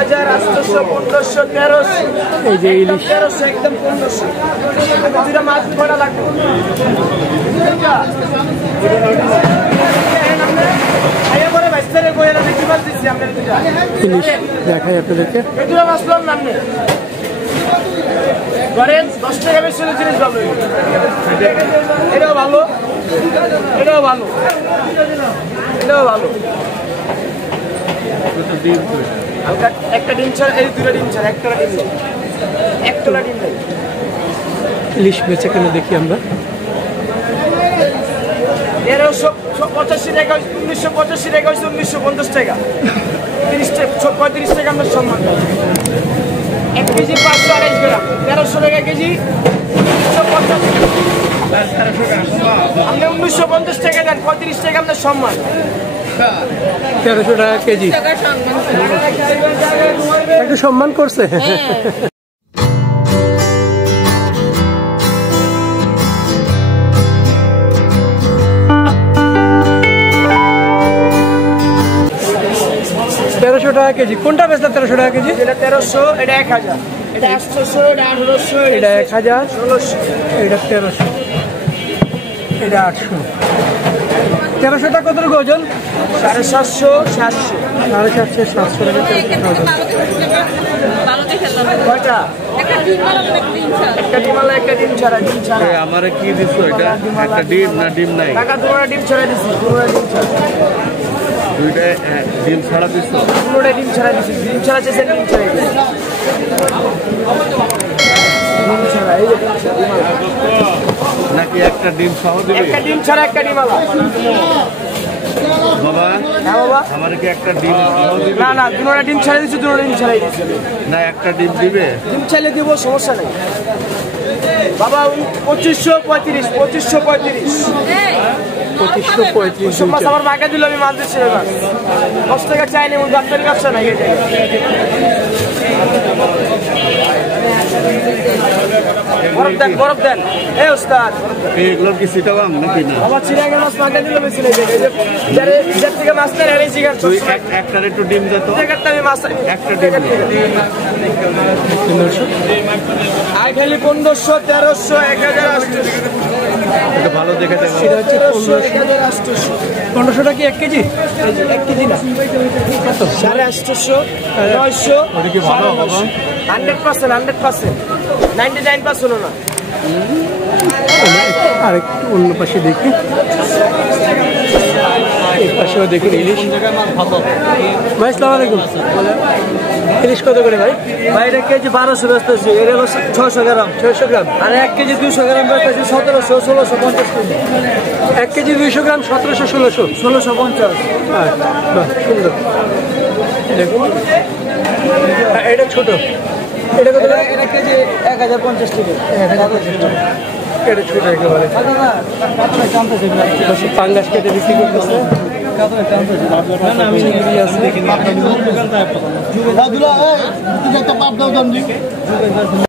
1800, 1500, 1300। এই যে ইলিশ 1300 একদম 1500। দুইটা মাছ কয়টা লাগবে? ইলিশ দেখাই আপনাদেরকে। দুটো মাছ লোন নামনে ধরেন 10 টাকা বেশি হলে জিনিস ভালো। এটাও ভালো, এটাও ভালো, এটাও ভালো। হালকা একটা ডিম ছাড়া, এই দুটো ডিম ছাড়া, একটা ডিম নেই, একটা ডিম নেই। ইলিশ বেচে কেন দেখি আমরা। 1385 টাকা, 1985 টাকা, 1950 টাকা, 30 টাকা, 35 টাকা আমরা সম্মান। 1 কেজি 528 গ্রাম, 1300 টাকা কেজি, 1950 টাকা দেন, 35 টাকা আপনার সম্মান। 1300 টাকা কেজি, একটু সম্মান করছে। টাকা কেজি কোনটা বেচলেন? 1300 টাকা কেজি। এটা 1300, এটা 1000, এটা 800, এটা 1800, এটা 1000, 1600, এটা 1300, এটা 800। 1300 টাকা কত ওজন? 750, 700, 750, 700 টাকা। কয়টা? একটা ডিম আলা, একটা ডিম ছাড়া, ডিম ছাড়া। আমার কি দিছো এটা? একটা ডিম না ডিম নাই? টাকা দুটো ডিম ছাড়া দিছি, দুটো ডিম ছাড়া। দুইটা ডিম ছাড়া দিছো? দুটো ডিম ছাড়া দিছি, ডিম ছাড়া চেয়েছেন, ডিম ছাড়া দিছি। ডিম ছাড়া, এই যে ডিম ছাড়া। নাকি একটা ডিম সহ দিবে? একটা ডিম ছাড়া, একটা ডিম আলা। বাবা, হ্যাঁ বাবা। আমার কি একটা ডিম সহ দিবে? না না, দুটো ডিম ছাড়া দিছি, দুটো ডিম ছাড়াই দিছি। না একটা ডিম দিবে? ডিম চাইলে দিব, সমস্যা নেই বাবা। 2535, 2535, 2535। সব মাছ আমার বাঁকা দিল, আমি মাছ দিচ্ছি এবার। 10 টাকা চাইনি, ডাক্তারি ব্যবসা নাই। বরফ দেন, বরফ দেন। এই ওস্তাদ, এগুলোর কি চিটাগাং নাকি না? বাবা চিরাঙ্গা মাছ বাঁকা দিল, বেশি নেই। যার থেকে মাছ নেই, এই চিকেন তুই একটার একটু ডিম দে তো। আমি মাছ একটা ডিম আই খালি 1500, 1300, 1000, এটা ভালো দেখে দেবো। 1300, 1000, 1500 টাকা কি 1 কেজি? 1 কেজি না, 850, 900। ওটা কি ভালো বাবা? 100%, 100%, 99% না। আর একটু অন্য পাশে দেখি, এই পাশেও দেখুন ইলিশ। ভাই আসসালামু আলাইকুম। ইলিশ কত করে ভাই? ভাই এটা কেজি 1200 বেচতেছি, এটা হলো 600 গ্রাম। 600 গ্রাম। আর 1 কেজি 200 গ্রাম বেচতেছি 1700, 1650 টাকা। 1 কেজি 200 গ্রাম 1700, 1600, 1650। বাহ সুন্দর। দেখুন এটা ছোট, এটা কত? এটা কেজি 1050 টাকা। 1050 টাকা। এটা ছোট একেবারে। পাঙ্গাস কেটে বিক্রি করতেছে। আমি